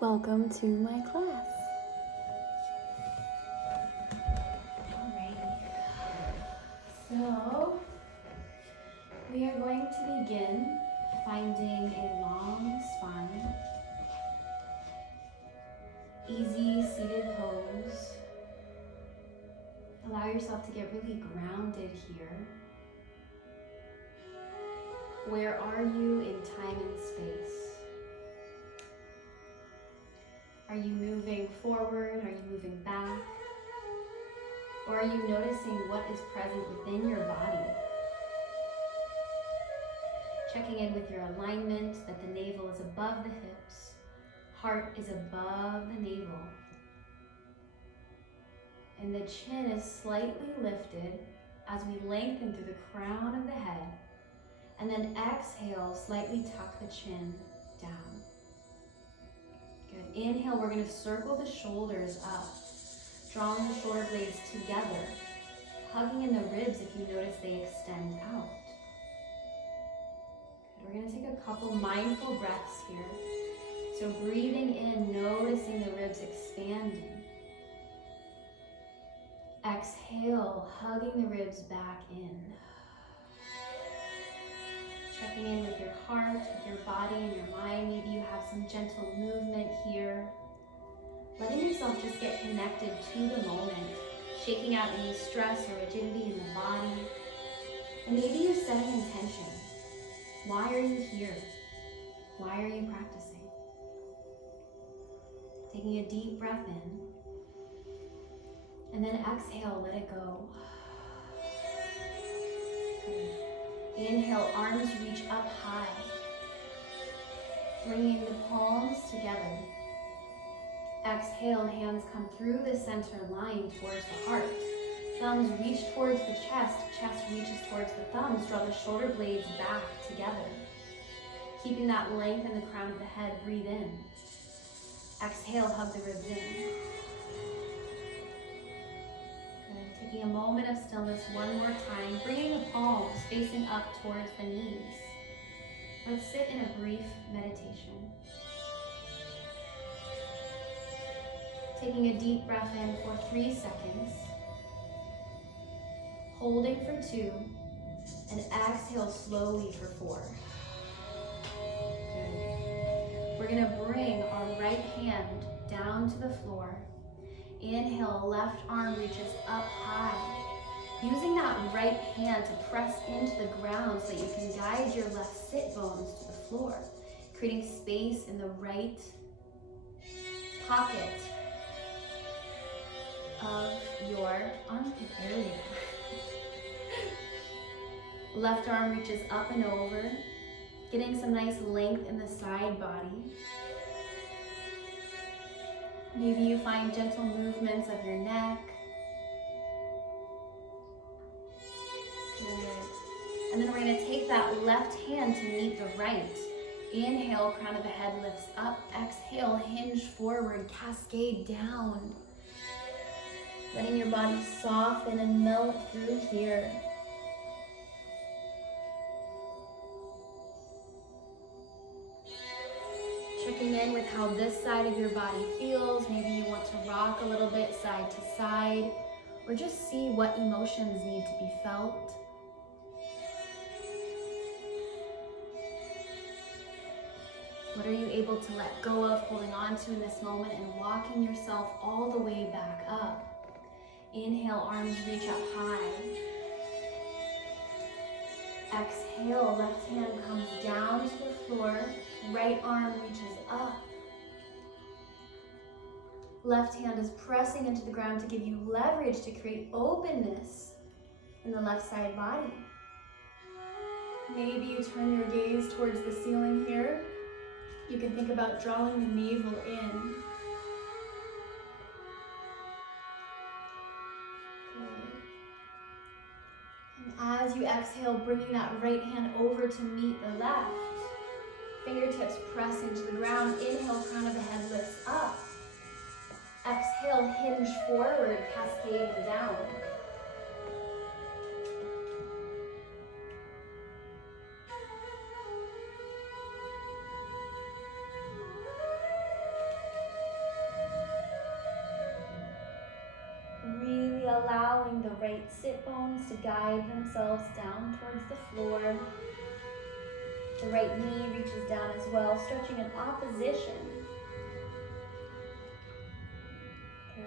Welcome to my class. Alrighty. So, we are going to begin finding a long spine, easy seated pose. Allow yourself to get really grounded here. Where are you in time and space? Are you moving forward? Are you moving back? Or are you noticing what is present within your body? Checking in with your alignment, that the navel is above the hips, heart is above the navel, and the chin is slightly lifted as we lengthen through the crown of the head, and then exhale, slightly tuck the chin down. Good. Inhale, we're going to circle the shoulders up, drawing the shoulder blades together, hugging in the ribs if you notice they extend out. Good. We're going to take a couple mindful breaths here. So breathing in, noticing the ribs expanding. Exhale, hugging the ribs back in. Checking in with your heart, with your body and your mind. Maybe you have some gentle movement here. Letting yourself just get connected to the moment, shaking out any stress or rigidity in the body. And maybe you're setting intention. Why are you here? Why are you practicing? Taking a deep breath in. And then exhale, let it go. Good. Inhale, arms reach up high. Bringing the palms together. Exhale, hands come through the center line towards the heart. Thumbs reach towards the chest reaches towards the thumbs. Draw the shoulder blades back together. Keeping that length in the crown of the head, breathe in. Exhale, hug the ribs in. Good. Taking a moment of stillness one more time, bringing the palms facing up towards the knees. Let's sit in a brief meditation. Taking a deep breath in for 3 seconds. Holding for 2. And exhale slowly for 4. Good. We're going to bring our right hand down to the floor. Inhale, left arm reaches up high. Using that right hand to press into the ground so that you can guide your left sit bones to the floor, creating space in the right pocket of your armpit area. Left arm reaches up and over, getting some nice length in the side body. Maybe you find gentle movements of your neck. Good. And then we're going to take that left hand to meet the right. Inhale, crown of the head lifts up. Exhale, hinge forward, cascade down. Letting your body soften and melt through here. Checking in with how this side of your body feels. Maybe you want to rock a little bit side to side, or just see what emotions need to be felt. What are you able to let go of, holding on to in this moment, and walking yourself all the way back up? Inhale, arms reach up high. Exhale, left hand comes down to the floor. Right arm reaches up. Left hand is pressing into the ground to give you leverage to create openness in the left side body. Maybe you turn your gaze towards the ceiling here. You can think about drawing the navel in. As you exhale, bringing that right hand over to meet the left. Fingertips press into the ground. Inhale, crown of the head lifts up. Exhale, hinge forward, cascading down. right sit bones to guide themselves down towards the floor. The right knee reaches down as well, stretching in opposition. Good.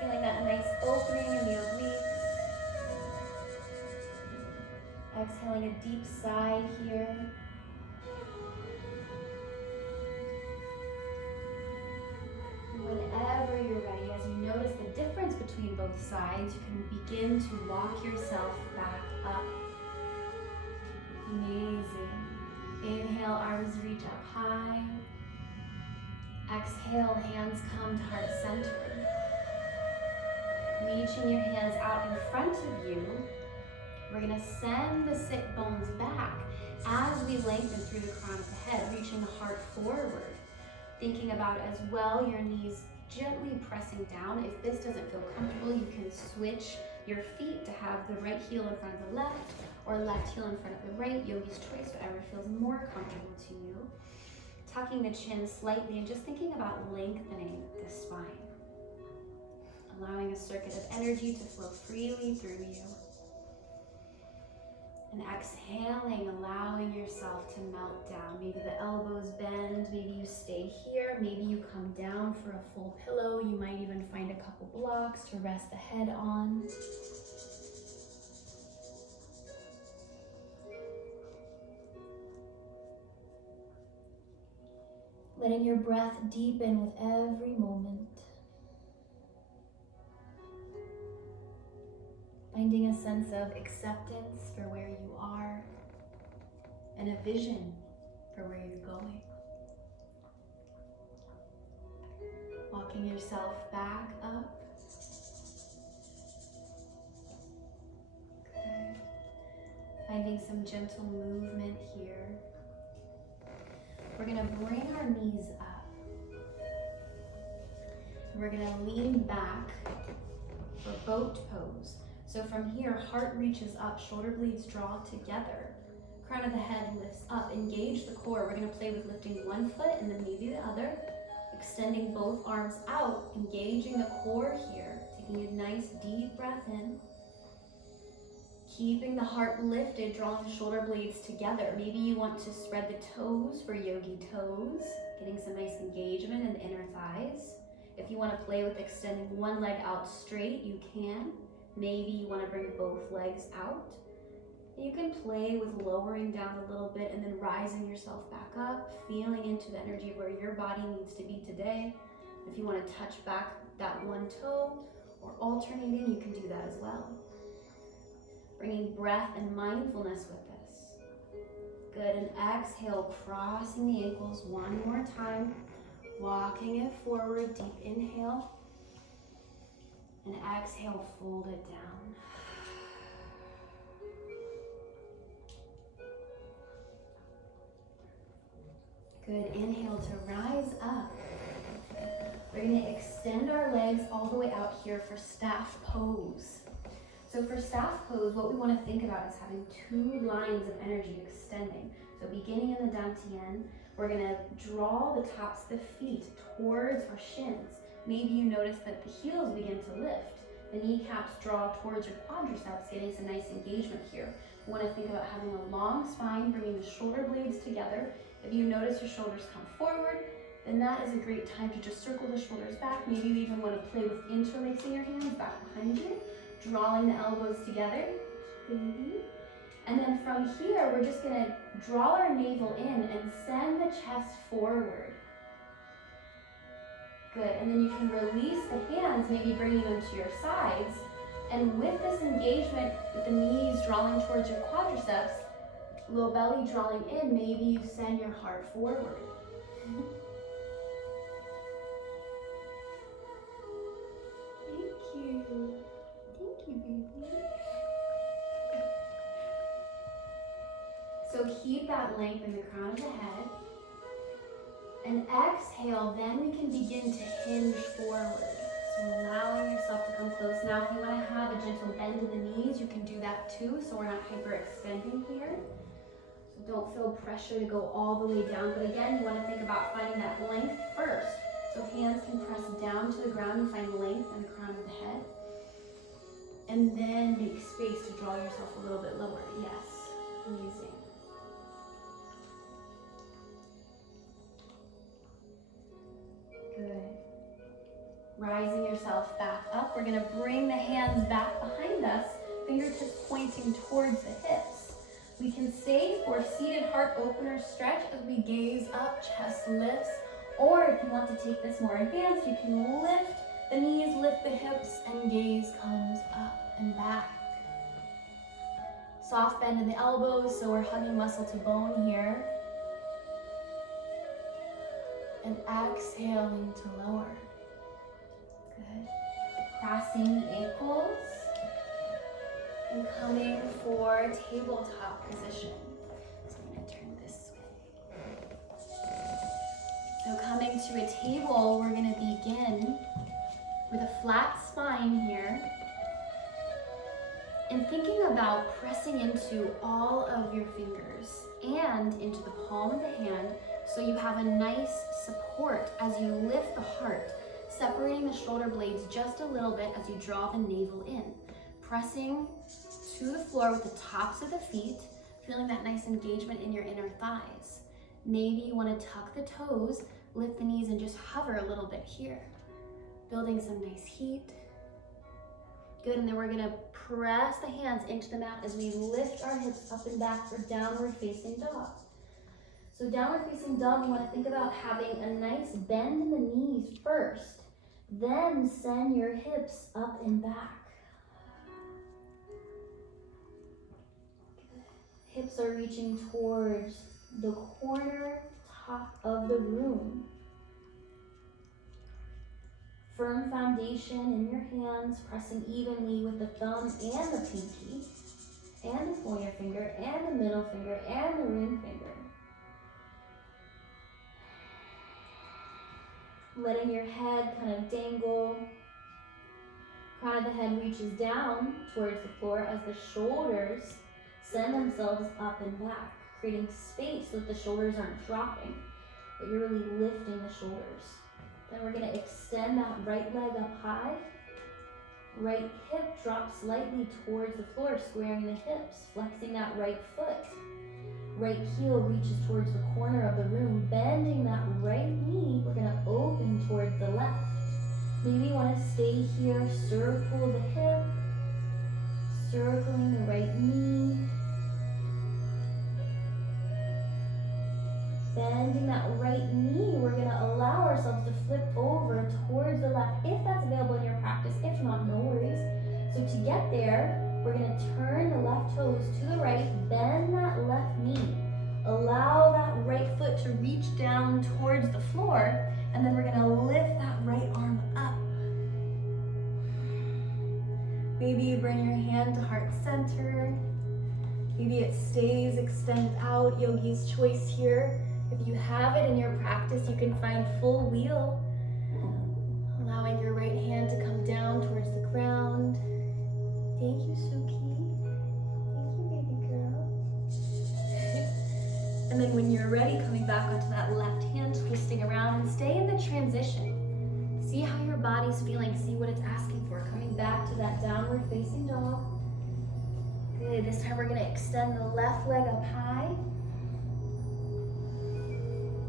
Feeling that nice opening in the obliques. Exhaling a deep sigh here. Whenever you're ready, as you notice the difference between both sides, you can begin to walk yourself back up. Amazing. Inhale, arms reach up high. Exhale, hands come to heart center. Reaching your hands out in front of you, we're going to send the sit bones back as we lengthen through the crown of the head, reaching the heart forward. Thinking about as well your knees gently pressing down. If this doesn't feel comfortable, you can switch your feet to have the right heel in front of the left or left heel in front of the right. Yogi's choice, whatever feels more comfortable to you. Tucking the chin slightly and just thinking about lengthening the spine. Allowing a circuit of energy to flow freely through you. And exhaling, allowing yourself to melt down. Maybe the elbows bend, maybe you stay here, maybe you come down for a full pillow. You might even find a couple blocks to rest the head on. Letting your breath deepen with every moment. Finding a sense of acceptance for where you are and a vision for where you're going. Walking yourself back up. Good. Finding some gentle movement here. We're going to bring our knees up. We're going to lean back for boat pose. So from here, heart reaches up, shoulder blades draw together. Crown of the head lifts up, engage the core. We're gonna play with lifting one foot and then maybe the other. Extending both arms out, engaging the core here. Taking a nice deep breath in. Keeping the heart lifted, drawing the shoulder blades together. Maybe you want to spread the toes for yogi toes, getting some nice engagement in the inner thighs. If you want to play with extending one leg out straight, you can. Maybe you want to bring both legs out. You can play with lowering down a little bit and then rising yourself back up, feeling into the energy where your body needs to be today. If you want to touch back that one toe or alternating, you can do that as well. Bringing breath and mindfulness with this. Good, and exhale, crossing the ankles one more time, walking it forward, deep inhale. And exhale, fold it down. Good, inhale to rise up. We're gonna extend our legs all the way out here for staff pose. So for staff pose, what we wanna think about is having two lines of energy extending. So beginning in the dantian, we're gonna draw the tops of the feet towards our shins. Maybe you notice that the heels begin to lift. The kneecaps draw towards your quadriceps, getting some nice engagement here. We want to think about having a long spine, bringing the shoulder blades together. If you notice your shoulders come forward, then that is a great time to just circle the shoulders back. Maybe you even want to play with interlacing your hands back behind you, drawing the elbows together. And then from here, we're just going to draw our navel in and send the chest forward. Good, and then you can release the hands, maybe bringing them to your sides. And with this engagement, with the knees drawing towards your quadriceps, low belly drawing in, maybe you send your heart forward. Thank you. Thank you, baby. So keep that length in the crown of the head. And exhale, then we can begin to hinge forward. So allowing yourself to come close. Now, if you want to have a gentle bend in the knees, you can do that too, so we're not hyperextending here. So don't feel pressure to go all the way down. But again, you want to think about finding that length first. So hands can press down to the ground and find length in the crown of the head. And then make space to draw yourself a little bit lower. Yes, amazing. Good. Rising yourself back up. We're gonna bring the hands back behind us, fingertips pointing towards the hips. We can stay for seated heart opener stretch as we gaze up, chest lifts. Or if you want to take this more advanced, you can lift the knees, lift the hips, and gaze comes up and back. Soft bend in the elbows, so we're hugging muscle to bone here. And exhaling to lower. Good. Crossing the ankles and coming for tabletop position. So I'm going to turn this way. So coming to a table, we're going to begin with a flat spine here. And thinking about pressing into all of your fingers and into the palm of the hand so you have a nice support as you lift the heart, separating the shoulder blades just a little bit as you draw the navel in. Pressing to the floor with the tops of the feet, feeling that nice engagement in your inner thighs. Maybe you want to tuck the toes, lift the knees, and just hover a little bit here. Building some nice heat. Good, and then we're gonna press the hands into the mat as we lift our hips up and back for downward facing dog. So downward facing dog, you wanna think about having a nice bend in the knees first, then send your hips up and back. Hips are reaching towards the corner top of the room. Firm foundation in your hands, pressing evenly with the thumb and the pinky, and the pointer finger, and the middle finger, and the ring finger. Letting your head kind of dangle. Crown of the head reaches down towards the floor as the shoulders send themselves up and back, creating space so that the shoulders aren't dropping, but you're really lifting the shoulders. Then we're going to extend that right leg up high. Right hip drops slightly towards the floor, squaring the hips, flexing that right foot. Right heel reaches towards the corner of the room, bending that right knee. We're going to open towards the left. Maybe you want to stay here, circle the hip, circling the right knee. Bending that right knee, we're going to allow ourselves to flip over towards the left, if that's available in your practice. If not, no worries. So to get there, we're going to turn the left toes to the right, bend that left knee. Allow that right foot to reach down towards the floor, and then we're going to lift that right arm up. Maybe you bring your hand to heart center. Maybe it stays extended out, yogi's choice here. If you have it in your practice, you can find full wheel, allowing your right hand to come down towards the ground. Thank you, Suki. Thank you, baby girl. And then when you're ready, coming back onto that left hand, twisting around, and stay in the transition. See how your body's feeling, see what it's asking for. Coming back to that downward facing dog. Good, this time we're gonna extend the left leg up high.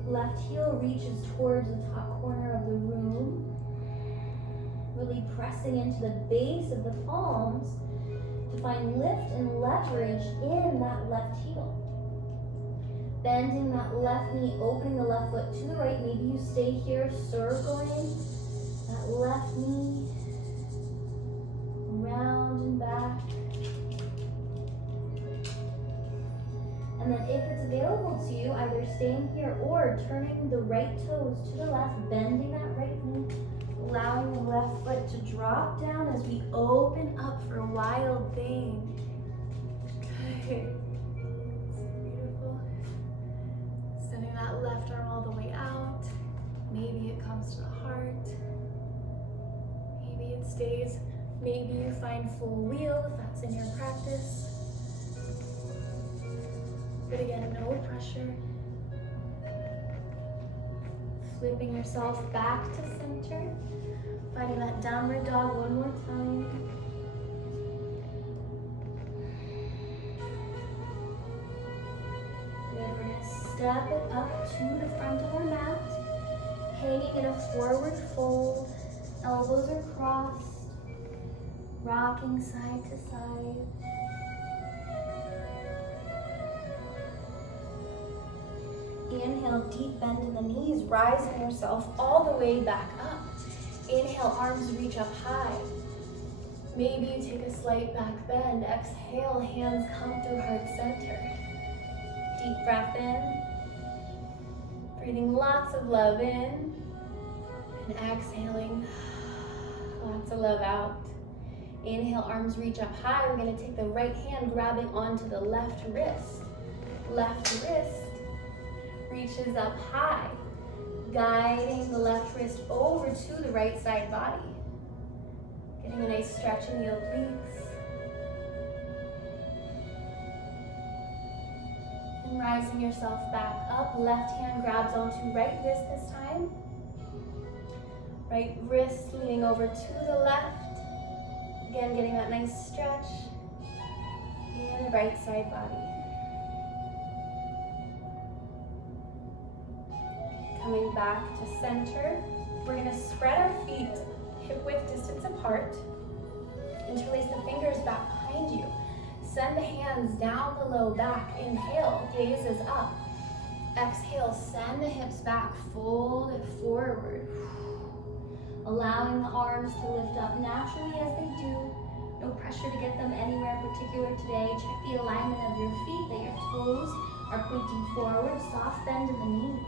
Left heel reaches towards the top corner of the room. Really pressing into the base of the palms to find lift and leverage in that left heel. Bending that left knee, opening the left foot to the right. Maybe you stay here, circling that left knee, round and back. And then if it's available to you, either staying here or turning the right toes to the left, bending that right knee, allowing the left foot to drop down as we open up for wild thing. Good. Beautiful. Sending that left arm all the way out. Maybe it comes to the heart. Maybe it stays. Maybe you find full wheel if that's in your practice. But again, no pressure. Flipping yourself back to center. Finding that downward dog one more time. step it up to the front of our mat, hanging in a forward fold, elbows are crossed, rocking side to side. Inhale, deep bend in the knees, rising yourself all the way back up. Inhale, arms reach up high. Maybe you take a slight back bend. Exhale, hands come through heart center. Deep breath in. Breathing lots of love in. And exhaling lots of love out. Inhale, arms reach up high. We're going to take the right hand grabbing onto the left wrist. Left wrist reaches up high, guiding the left wrist over to the right side body. Getting a nice stretch in the obliques. And rising yourself back up. Left hand grabs onto right wrist this time. Right wrist leaning over to the left. Again, getting that nice stretch in the right side body. Coming back to center, we're going to spread our feet hip-width distance apart. Interlace the fingers back behind you. Send the hands down the low back. Inhale, gaze is up. Exhale, send the hips back, fold it forward. Allowing the arms to lift up naturally as they do. No pressure to get them anywhere particular today. Check the alignment of your feet, that your toes are pointing forward. Soft bend in the knees.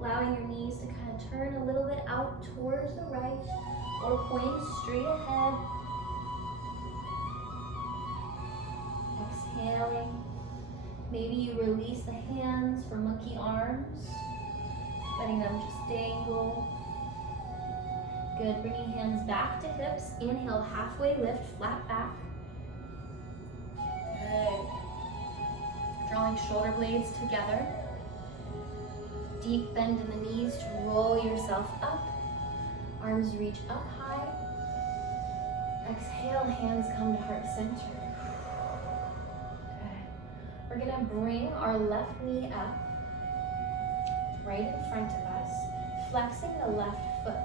Allowing your knees to kind of turn a little bit out towards the right or point straight ahead. Exhaling. Maybe you release the hands for monkey arms, letting them just dangle. Good, bringing hands back to hips. Inhale, halfway lift, flat back. Good. Drawing shoulder blades together. Deep bend in the knees to roll yourself up. Arms reach up high. Exhale, hands come to heart center. Good. We're gonna bring our left knee up, right in front of us, flexing the left foot.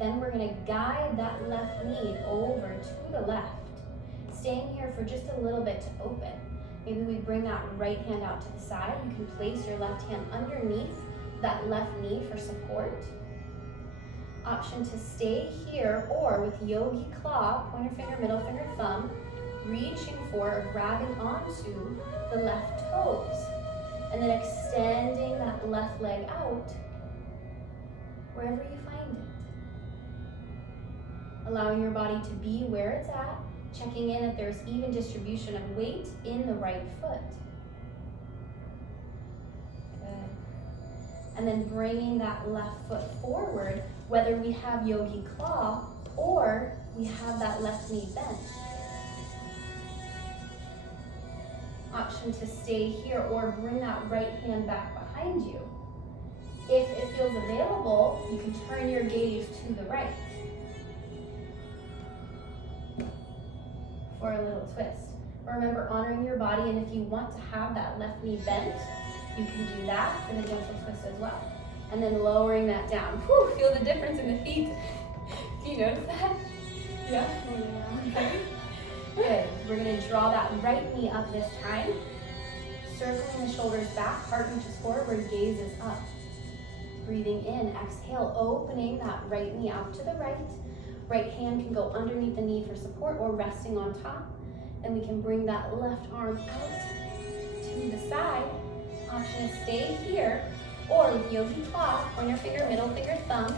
Then we're gonna guide that left knee over to the left. Staying here for just a little bit to open. Maybe we bring that right hand out to the side. You can place your left hand underneath that left knee for support. Option to stay here, or with yogi claw, pointer finger, middle finger, thumb, reaching for or grabbing onto the left toes. And then extending that left leg out wherever you find it. Allowing your body to be where it's at, checking in that there's even distribution of weight in the right foot. Good. And then bringing that left foot forward, whether we have yogi claw or we have that left knee bent. Option to stay here or bring that right hand back behind you. If it feels available, you can turn your gaze to the right for a little twist. Remember, honoring your body, and if you want to have that left knee bent, you can do that in a gentle twist as well. And then lowering that down. Whew, feel the difference in the feet. Do you notice that? Yeah? Okay. Good. We're gonna draw that right knee up this time. Circling the shoulders back, heart reaches forward, gaze is up. Breathing in, exhale, opening that right knee out to the right. Right hand can go underneath the knee for support or resting on top. Then we can bring that left arm out to the side. Option is stay here, or with yogi claw, pointer finger, middle finger, thumb,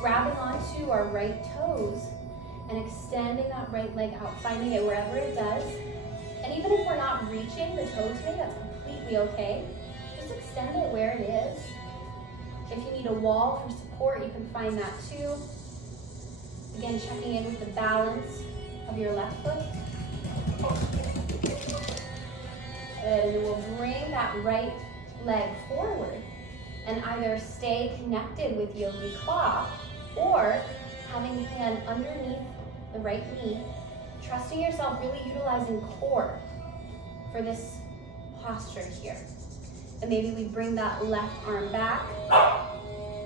grabbing onto our right toes and extending that right leg out, finding it wherever it does. And even if we're not reaching the toe today, that's completely okay. Just extend it where it is. If you need a wall for support, you can find that too. Again, checking in with the balance of your left foot. And we'll bring that right leg forward and either stay connected with yogi claw or having the hand underneath the right knee, trusting yourself, really utilizing core for this posture here. And maybe we bring that left arm back.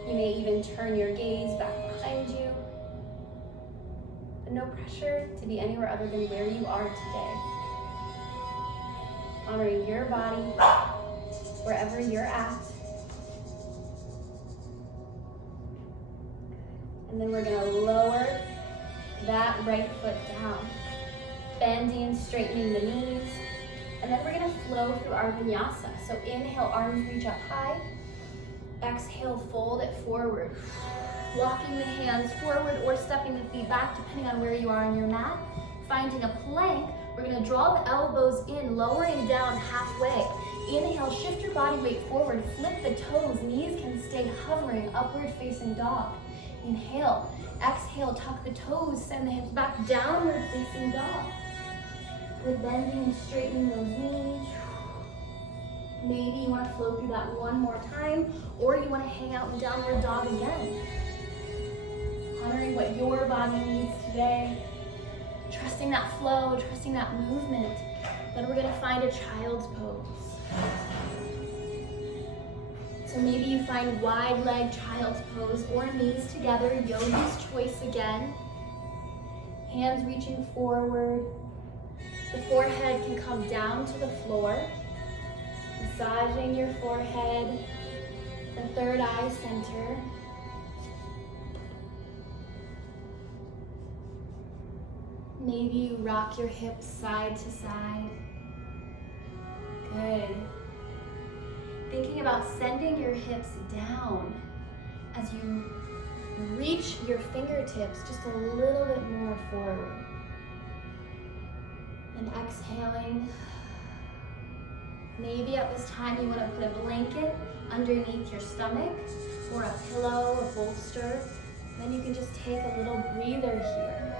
You may even turn your gaze back behind you. But no pressure to be anywhere other than where you are today. Honoring your body, wherever you're at. And then we're gonna lower that right foot down. Bending and straightening the knees. And then we're gonna flow through our vinyasa. So inhale, arms reach up high. Exhale, fold it forward. Walking the hands forward or stepping the feet back, depending on where you are on your mat. Finding a plank, we're gonna draw the elbows in, lowering down halfway. Inhale, shift your body weight forward, flip the toes, knees can stay hovering, upward facing dog. Inhale, exhale, tuck the toes, send the hips back, downward facing dog. Good, bending and straightening those knees. Maybe you want to flow through that one more time, or you want to hang out in downward dog again. Honoring what your body needs today. Trusting that flow, trusting that movement. Then we're going to find a child's pose. So maybe you find wide leg child's pose or knees together, yogi's choice again. Hands reaching forward. The forehead can come down to the floor. Massaging your forehead, the third eye center. Maybe you rock your hips side to side. Good. Thinking about sending your hips down as you reach your fingertips just a little bit more forward. And exhaling. Maybe at this time you want to put a blanket underneath your stomach or a pillow, a bolster. Then you can just take a little breather here.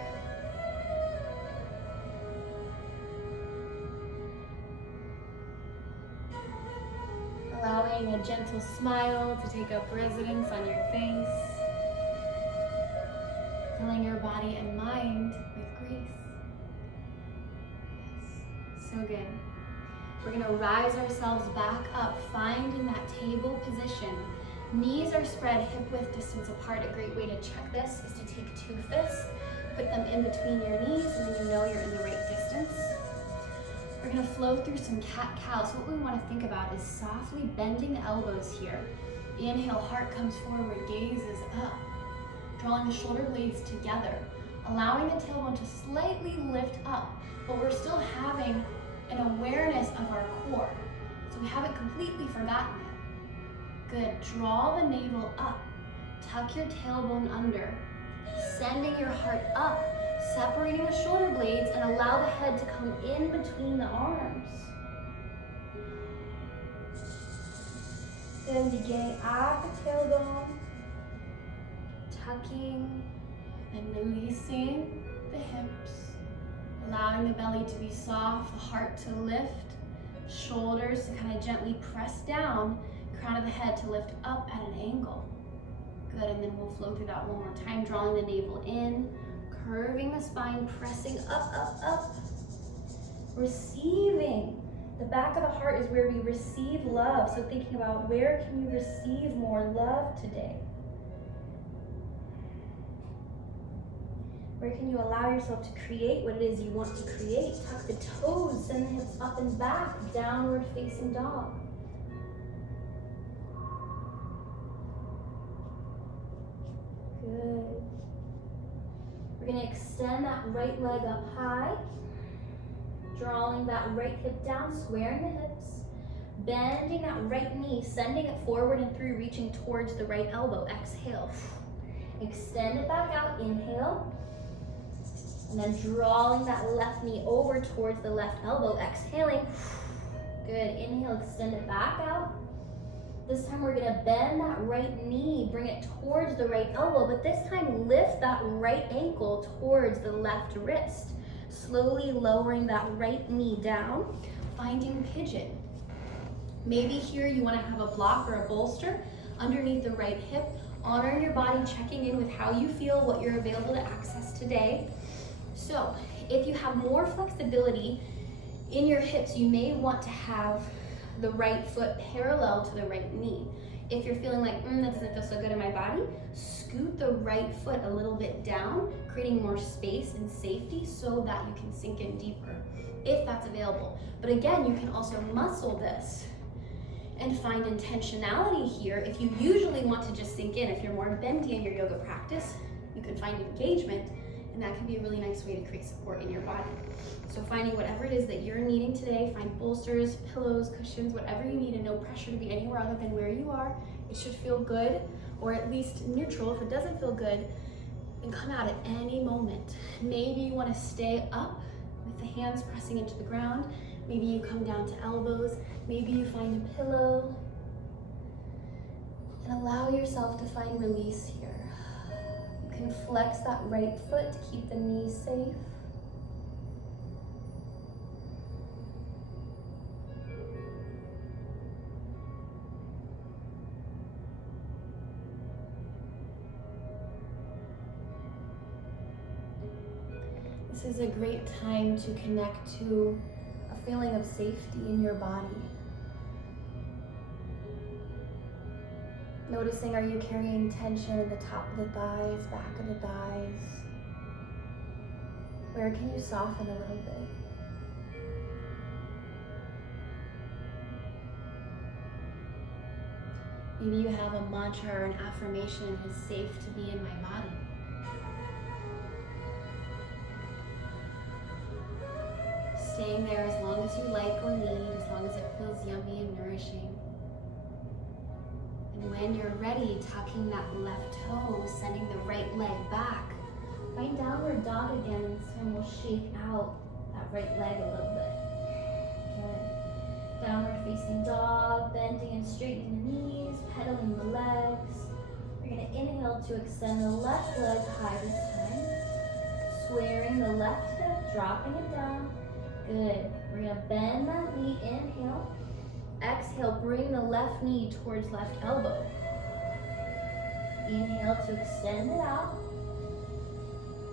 Allowing a gentle smile to take up residence on your face. Filling your body and mind with grace. Yes, so good. We're gonna rise ourselves back up, finding that table position. Knees are spread hip width distance apart. A great way to check this is to take two fists, put them in between your knees, and then you know you're in the right distance. We're gonna flow through some cat-cow. So what we wanna think about is softly bending the elbows here. Inhale, heart comes forward, gaze is up. Drawing the shoulder blades together, allowing the tailbone to slightly lift up, but we're still having an awareness of our core. So we haven't completely forgotten it. Good, draw the navel up. Tuck your tailbone under. Sending your heart up, separating the shoulder blades and allow the head to come in between the arms. Then beginning at the tailbone, tucking and releasing the hips. Allowing the belly to be soft, the heart to lift, shoulders to kind of gently press down, crown of the head to lift up at an angle. Good, and then we'll flow through that one more time, drawing the navel in, curving the spine, pressing up, up, up. Receiving. The back of the heart is where we receive love. So thinking about where can you receive more love today? Where can you allow yourself to create what it is you want to create? Tuck the toes, send the hips up and back, downward facing dog. Good. We're gonna extend that right leg up high, drawing that right hip down, squaring the hips, bending that right knee, sending it forward and through, reaching towards the right elbow. Exhale. Extend it back out, inhale. And then drawing that left knee over towards the left elbow, exhaling. Good, inhale, extend it back out. This time we're gonna bend that right knee, bring it towards the right elbow, but this time lift that right ankle towards the left wrist. Slowly lowering that right knee down, finding pigeon. Maybe here you wanna have a block or a bolster underneath the right hip, honoring your body, checking in with how you feel, what you're available to access today. So if you have more flexibility in your hips, you may want to have the right foot parallel to the right knee. If you're feeling like, that doesn't feel so good in my body, scoot the right foot a little bit down, creating more space and safety so that you can sink in deeper, if that's available. But again, you can also muscle this and find intentionality here. If you usually want to just sink in, if you're more bendy in your yoga practice, you can find engagement, and that can be a really nice way to create support in your body. So finding whatever it is that you're needing today, find bolsters, pillows, cushions, whatever you need, and no pressure to be anywhere other than where you are. It should feel good, or at least neutral if it doesn't feel good, and come out at any moment. Maybe you want to stay up with the hands pressing into the ground. Maybe you come down to elbows. Maybe you find a pillow. And allow yourself to find release here. You can flex that right foot to keep the knees safe. This is a great time to connect to a feeling of safety in your body. Noticing, are you carrying tension in the top of the thighs, back of the thighs? Where can you soften a little bit? Maybe you have a mantra or an affirmation, it is safe to be in my body. Staying there as long as you like or need, as long as it feels yummy and nourishing. And when you're ready, tucking that left toe, sending the right leg back. Find downward dog again, and this time we'll shake out that right leg a little bit. Good. Downward facing dog, bending and straightening the knees, pedaling the legs. We're gonna inhale to extend the left leg high this time. Squaring the left hip, dropping it down. Good. We're gonna bend that knee, inhale. Exhale, bring the left knee towards left elbow. Inhale to extend it out.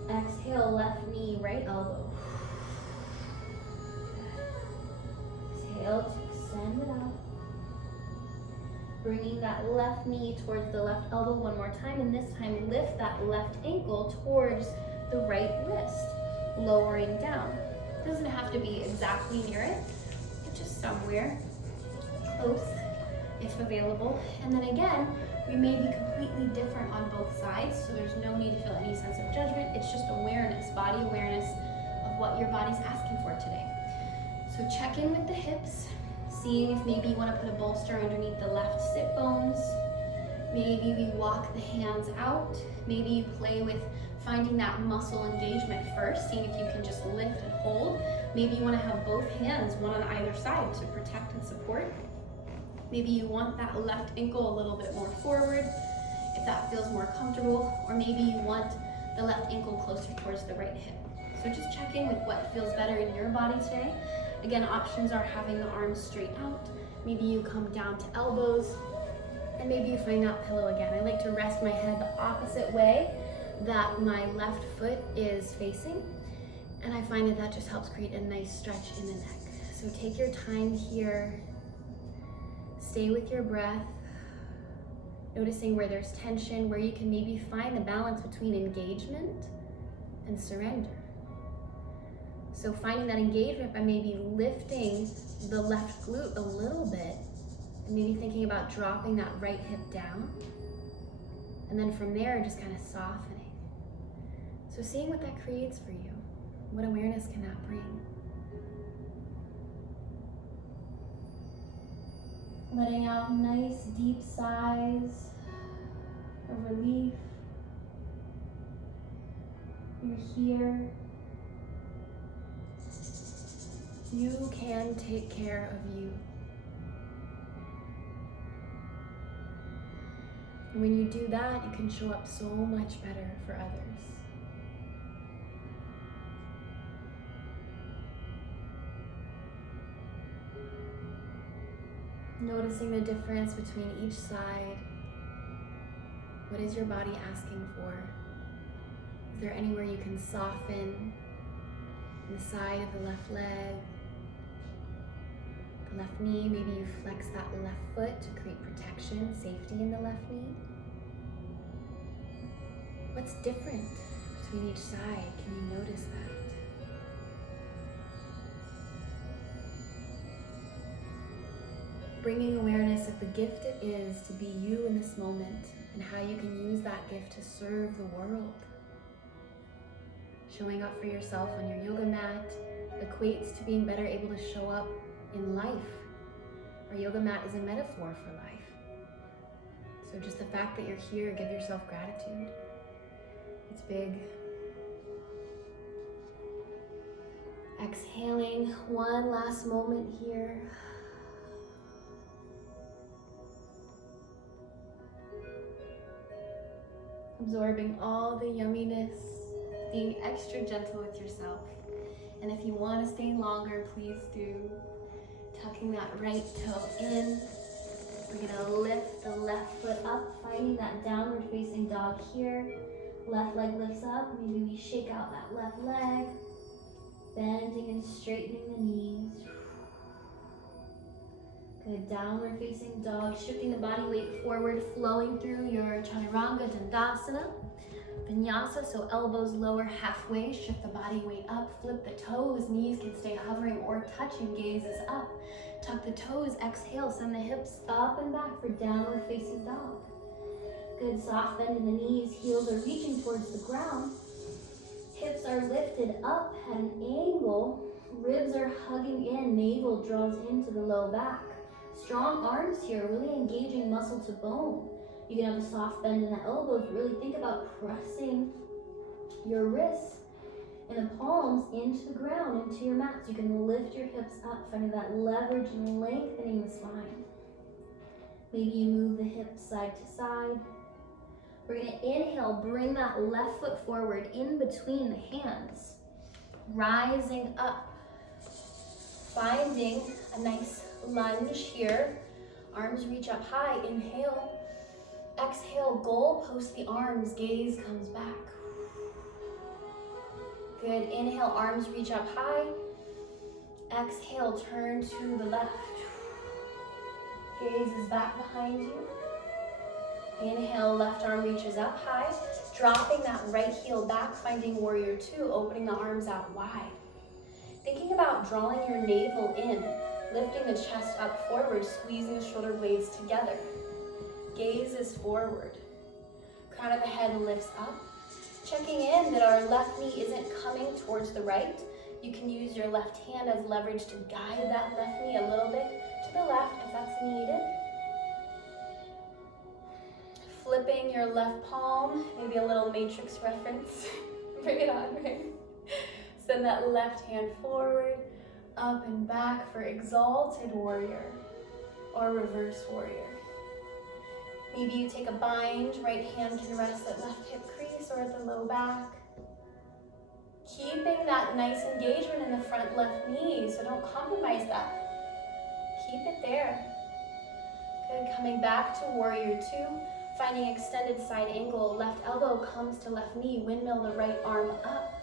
Exhale, left knee, right elbow. Exhale to extend it out. Bringing that left knee towards the left elbow one more time, and this time lift that left ankle towards the right wrist, lowering down. Doesn't have to be exactly near it, but just somewhere close if available. And then again, we may be completely different on both sides, so there's no need to feel any sense of judgment. It's just awareness, body awareness of what your body's asking for today. So check in with the hips, seeing if maybe you want to put a bolster underneath the left sit bones. Maybe we walk the hands out. Maybe you play with finding that muscle engagement first, seeing if you can just lift and hold. Maybe you want to have both hands, one on either side, to protect and support. Maybe you want that left ankle a little bit more forward, if that feels more comfortable, or maybe you want the left ankle closer towards the right hip. So just check in with what feels better in your body today. Again, options are having the arms straight out. Maybe you come down to elbows, and maybe you find that pillow again. I like to rest my head the opposite way that my left foot is facing, and I find that that just helps create a nice stretch in the neck. So take your time here. Stay with your breath, noticing where there's tension, where you can maybe find the balance between engagement and surrender. So finding that engagement by maybe lifting the left glute a little bit, and maybe thinking about dropping that right hip down, and then from there just kind of softening. So seeing what that creates for you, what awareness can that bring? Letting out nice deep sighs of relief. You're here. You can take care of you. And when you do that, you can show up so much better for others. Noticing the difference between each side. What is your body asking for? Is there anywhere you can soften? The side of the left leg, the left knee. Maybe you flex that left foot to create protection, safety in the left knee. What's different between each side? Can you notice that? Bringing awareness of the gift it is to be you in this moment and how you can use that gift to serve the world. Showing up for yourself on your yoga mat equates to being better able to show up in life. Our yoga mat is a metaphor for life. So just the fact that you're here, give yourself gratitude. It's big. Exhaling, one last moment here. Absorbing all the yumminess, being extra gentle with yourself. And if you want to stay longer, please do. Tucking that right toe in. We're gonna lift the left foot up, finding that downward facing dog here. Left leg lifts up, maybe we shake out that left leg. Bending and straightening the knees. Good, downward facing dog, shifting the body weight forward, flowing through your chaturanga dandasana. Vinyasa, so elbows lower halfway, shift the body weight up, flip the toes, knees can stay hovering or touching, gaze is up. Tuck the toes, exhale, send the hips up and back for downward facing dog. Good, soft bend in the knees, heels are reaching towards the ground. Hips are lifted up at an angle, ribs are hugging in, navel draws into the low back. Strong arms here, really engaging muscle to bone. You can have a soft bend in the elbows, really think about pressing your wrists and the palms into the ground, into your mat. So you can lift your hips up, finding that leverage and lengthening the spine. Maybe you move the hips side to side. We're gonna inhale, bring that left foot forward in between the hands. Rising up, finding a nice lunge here. Arms reach up high, inhale. Exhale, goal post the arms, gaze comes back. Good, inhale, arms reach up high. Exhale, turn to the left. Gaze is back behind you. Inhale, left arm reaches up high. Dropping that right heel back, finding warrior two, opening the arms out wide. Thinking about drawing your navel in, lifting the chest up forward, squeezing the shoulder blades together. Gaze is forward. Crown of the head lifts up. Checking in that our left knee isn't coming towards the right. You can use your left hand as leverage to guide that left knee a little bit to the left if that's needed. Flipping your left palm, maybe a little matrix reference. Bring it on, right? Send that left hand forward, up and back for exalted warrior or reverse warrior. Maybe you take a bind, right hand can rest at left hip crease or at the low back. Keeping that nice engagement in the front left knee, so don't compromise that. Keep it there. Good, coming back to warrior two, finding extended side angle, left elbow comes to left knee, windmill the right arm up.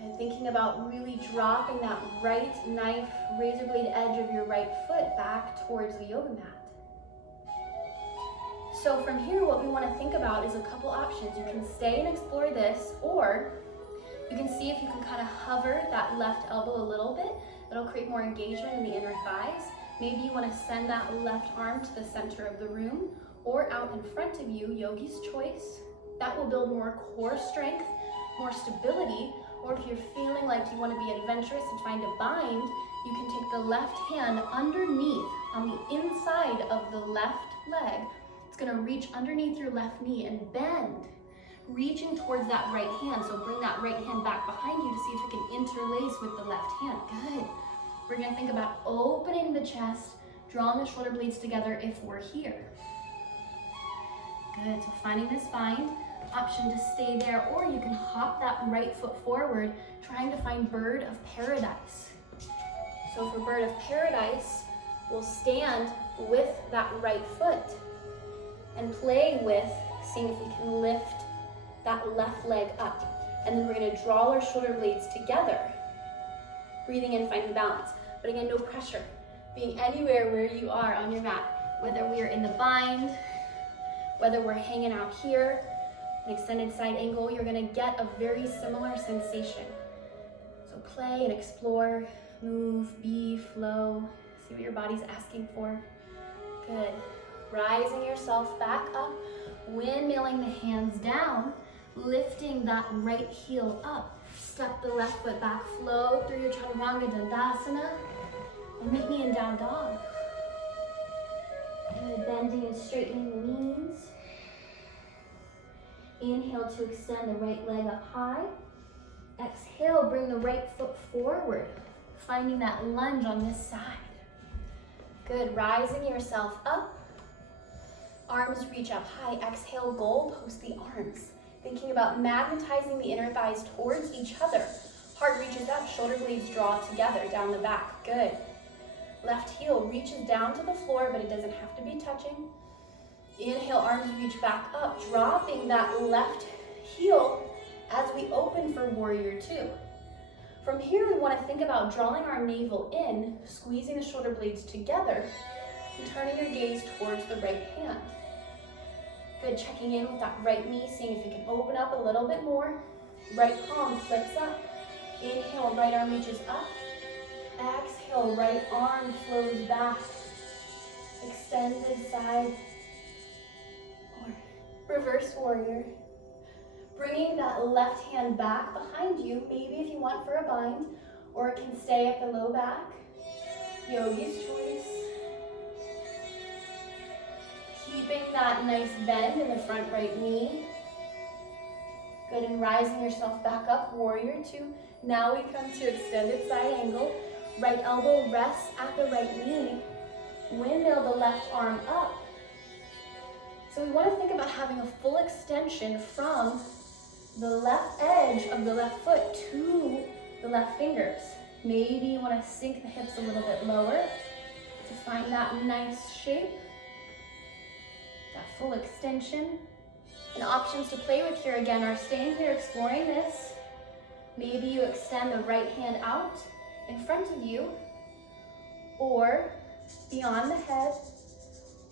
Good, thinking about really dropping that right knife, razor blade edge of your right foot back towards the yoga mat. So from here, what we want to think about is a couple options. You can stay and explore this, or you can see if you can kind of hover that left elbow a little bit. That'll create more engagement in the inner thighs. Maybe you want to send that left arm to the center of the room or out in front of you, yogi's choice. That will build more core strength, more stability, or if you're feeling like you want to be adventurous and find a bind, you can take the left hand underneath on the inside of the left leg. It's gonna reach underneath your left knee and bend, reaching towards that right hand. So bring that right hand back behind you to see if it can interlace with the left hand. Good. We're gonna think about opening the chest, drawing the shoulder blades together if we're here. Good, so finding this bind, option to stay there, or you can hop that right foot forward, trying to find bird of paradise. So for bird of paradise, we'll stand with that right foot and play with seeing if we can lift that left leg up. And then we're gonna draw our shoulder blades together. Breathing in, finding balance. But again, no pressure. Being anywhere where you are on your mat, whether we are in the bind, whether we're hanging out here, an extended side angle, you're gonna get a very similar sensation. So play and explore, move, be, flow, see what your body's asking for. Good. Rising yourself back up, windmilling the hands down, lifting that right heel up. Step the left foot back, flow through your chaturanga dandasana, and meet me in down dog. Good, bending and straightening the knees. Inhale to extend the right leg up high. Exhale, bring the right foot forward, finding that lunge on this side. Good, rising yourself up. Arms reach up high. Exhale, goal post the arms. Thinking about magnetizing the inner thighs towards each other. Heart reaches up, shoulder blades draw together down the back. Good. Left heel reaches down to the floor, but it doesn't have to be touching. Inhale, arms reach back up, dropping that left heel as we open for warrior two. From here, we want to think about drawing our navel in, squeezing the shoulder blades together, and turning your gaze towards the right hand. Good, checking in with that right knee, seeing if it can open up a little bit more. Right palm flips up. Inhale, right arm reaches up. Exhale, right arm flows back. Extended side. Or reverse warrior. Bringing that left hand back behind you, maybe if you want for a bind, or it can stay at the low back. Yogi's choice. Keeping that nice bend in the front right knee. Good, and rising yourself back up, warrior two. Now we come to extended side angle. Right elbow rests at the right knee. Windmill the left arm up. So we want to think about having a full extension from the left edge of the left foot to the left fingers. Maybe you want to sink the hips a little bit lower to find that nice shape. That full extension. And options to play with here again are staying here, exploring this. Maybe you extend the right hand out in front of you or beyond the head.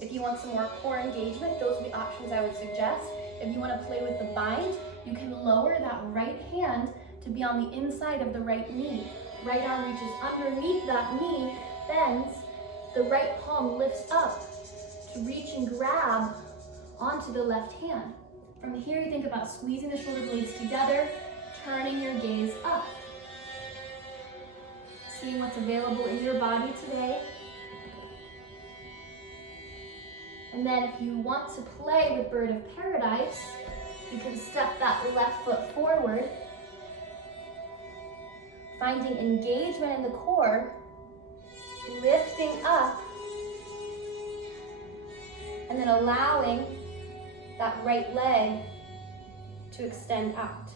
If you want some more core engagement, those would be options I would suggest. If you want to play with the bind, you can lower that right hand to be on the inside of the right knee. Right arm reaches underneath that knee, bends, the right palm lifts up to reach and grab onto the left hand. From here, you think about squeezing the shoulder blades together, turning your gaze up. Seeing what's available in your body today. And then if you want to play with Bird of Paradise, you can step that left foot forward, finding engagement in the core, lifting up, and then allowing that right leg to extend out.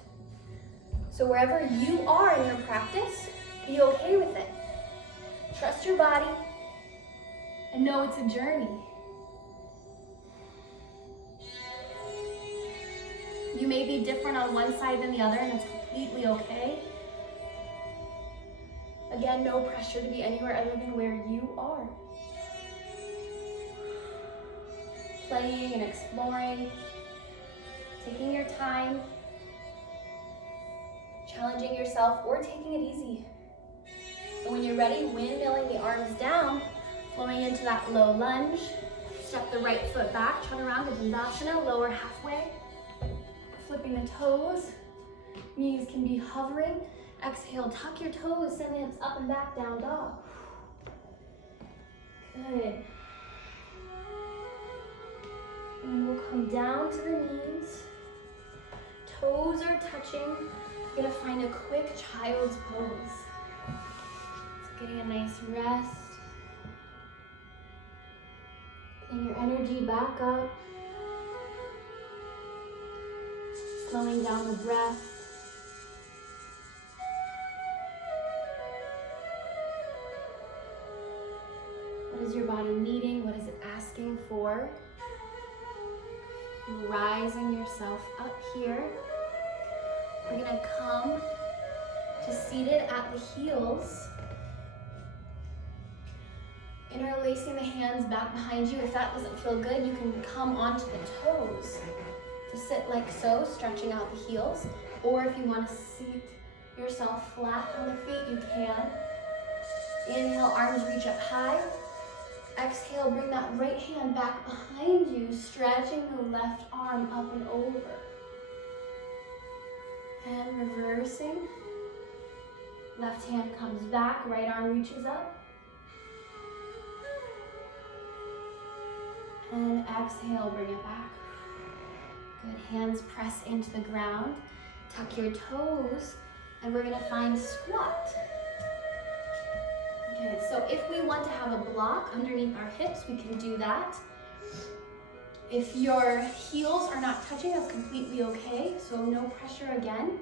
So wherever you are in your practice, be okay with it. Trust your body and know it's a journey. You may be different on one side than the other, and that's completely okay. Again, no pressure to be anywhere other than where you are. Playing and exploring, taking your time, challenging yourself or taking it easy. And when you're ready, windmilling the arms down, flowing into that low lunge. Step the right foot back, chaturanga dandasana, lower halfway. Flipping the toes, knees can be hovering. Exhale, tuck your toes, send the hips up and back, down dog. Good. And we'll come down to the knees. Toes are touching. You're gonna find a quick child's pose. So getting a nice rest. Getting your energy back up. Slowing down the breath. What is your body needing? What is it asking for? Rising yourself up here. We're gonna come to seated at the heels. Interlacing the hands back behind you. If that doesn't feel good, you can come onto the toes to sit like so, stretching out the heels. Or if you want to seat yourself flat on the feet, you can. Inhale, arms reach up high. Exhale, bring that right hand back behind you, stretching the left arm up and over. And reversing. Left hand comes back, right arm reaches up. And exhale, bring it back. Good, hands press into the ground. Tuck your toes, and we're gonna find squat. Good, so if we want to have a block underneath our hips, we can do that. If your heels are not touching, that's completely okay, so no pressure again.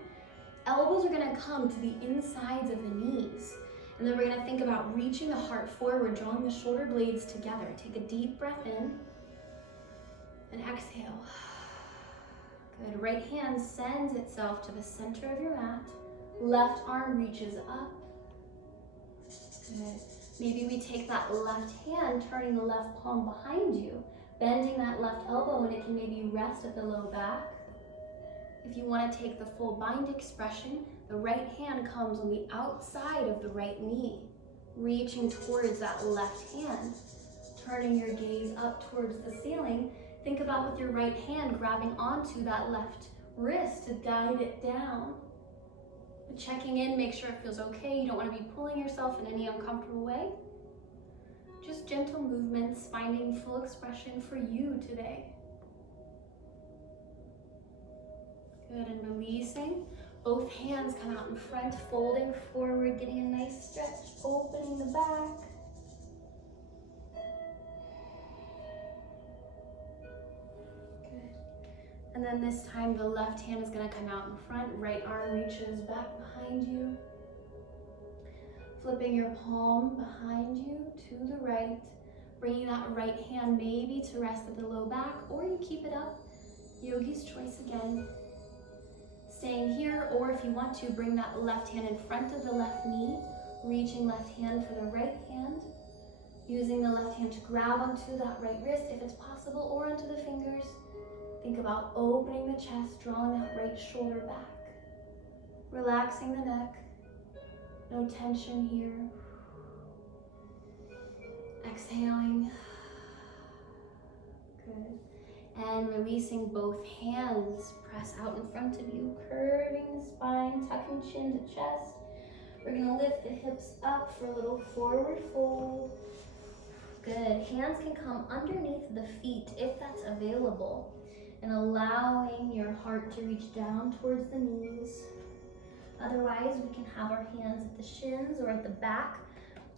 Elbows are gonna come to the insides of the knees. And then we're gonna think about reaching the heart forward, drawing the shoulder blades together. Take a deep breath in and exhale. Good, right hand sends itself to the center of your mat. Left arm reaches up. Good. Maybe we take that left hand, turning the left palm behind you, bending that left elbow, and it can maybe rest at the low back. If you want to take the full bind expression, the right hand comes on the outside of the right knee, reaching towards that left hand, turning your gaze up towards the ceiling. Think about with your right hand grabbing onto that left wrist to guide it down. Checking in, make sure it feels okay. You don't want to be pulling yourself in any uncomfortable way. Just gentle movements, finding full expression for you today. Good, and releasing. Both hands come out in front, folding forward, getting a nice stretch, opening the back. Good. And then this time the left hand is going to come out in front, right arm reaches back behind you. Flipping your palm behind you to the right, bringing that right hand maybe to rest at the low back, or you keep it up. Yogi's choice again. Staying here, or if you want to, bring that left hand in front of the left knee, reaching left hand for the right hand, using the left hand to grab onto that right wrist if it's possible, or onto the fingers. Think about opening the chest, drawing that right shoulder back, relaxing the neck, no tension here. Exhaling. Good. And releasing both hands, press out in front of you, curving the spine, tucking chin to chest. We're gonna lift the hips up for a little forward fold. Good, hands can come underneath the feet if that's available, and allowing your heart to reach down towards the knees. Otherwise, we can have our hands at the shins or at the back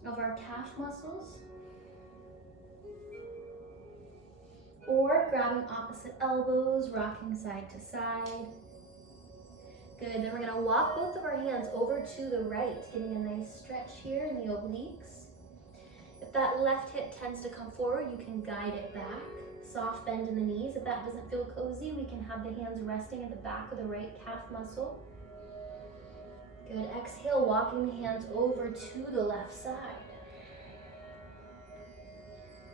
of our calf muscles. Or grabbing opposite elbows, rocking side to side. Good, then we're gonna walk both of our hands over to the right, getting a nice stretch here in the obliques. If that left hip tends to come forward, you can guide it back. Soft bend in the knees. If that doesn't feel cozy, we can have the hands resting at the back of the right calf muscle. Good, exhale, walking the hands over to the left side.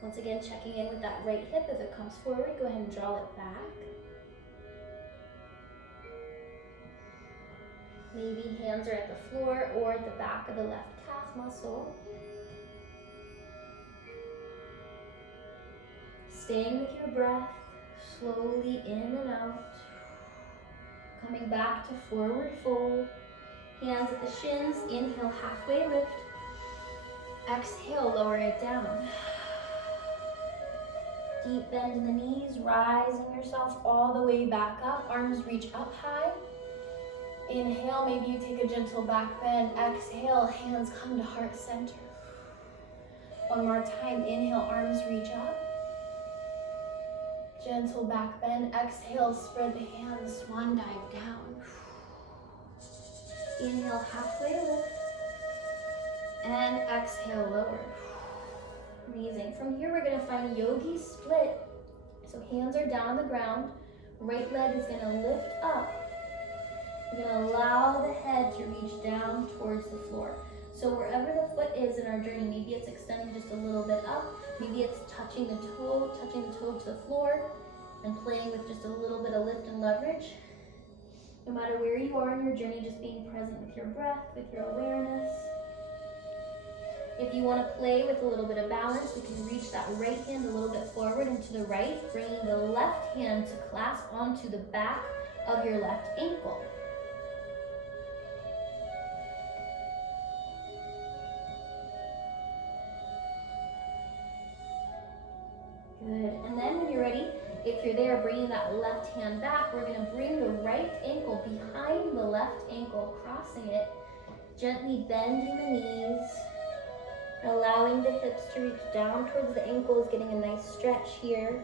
Once again, checking in with that right hip. If it comes forward, go ahead and draw it back. Maybe hands are at the floor or at the back of the left calf muscle. Staying with your breath, slowly in and out. Coming back to forward fold. Hands at the shins, inhale, halfway lift. Exhale, lower it down. Deep bend in the knees, rising yourself all the way back up. Arms reach up high. Inhale, maybe you take a gentle back bend. Exhale, hands come to heart center. One more time, inhale, arms reach up. Gentle back bend. Exhale, spread the hands, swan dive down. Inhale, halfway lift. And exhale, lower. Amazing. From here, we're gonna find yogi split. So hands are down on the ground. Right leg is gonna lift up. We're gonna allow the head to reach down towards the floor. So wherever the foot is in our journey, maybe it's extending just a little bit up, maybe it's touching the toe to the floor, and playing with just a little bit of lift and leverage. No matter where you are in your journey, just being present with your breath, with your awareness. If you want to play with a little bit of balance, we can reach that right hand a little bit forward and to the right, bringing the left hand to clasp onto the back of your left ankle. Good, and then when you're ready, if you're there, bringing that left hand back, we're gonna bring the right ankle behind the left ankle, crossing it, gently bending the knees, allowing the hips to reach down towards the ankles, getting a nice stretch here,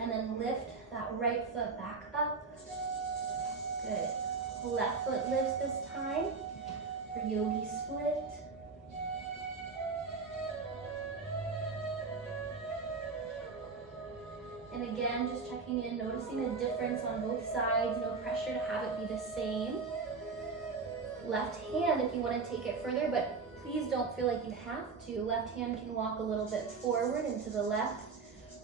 and then lift that right foot back up. Good, left foot lifts this time for yogi split. And again, just checking in, noticing the difference on both sides. No pressure to have it be the same. Left hand, if you want to take it further, but please don't feel like you have to. Left hand can walk a little bit forward and to the left.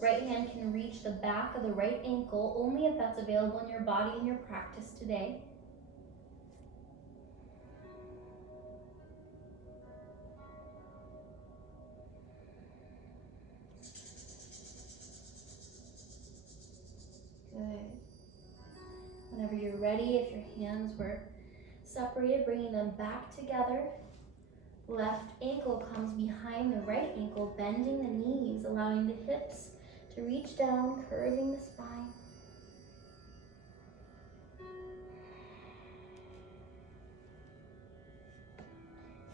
Right hand can reach the back of the right ankle, only if that's available in your body and your practice today. Good. Whenever you're ready, if your hands were separated, bringing them back together. Left ankle comes behind the right ankle, bending the knees, allowing the hips to reach down, curving the spine.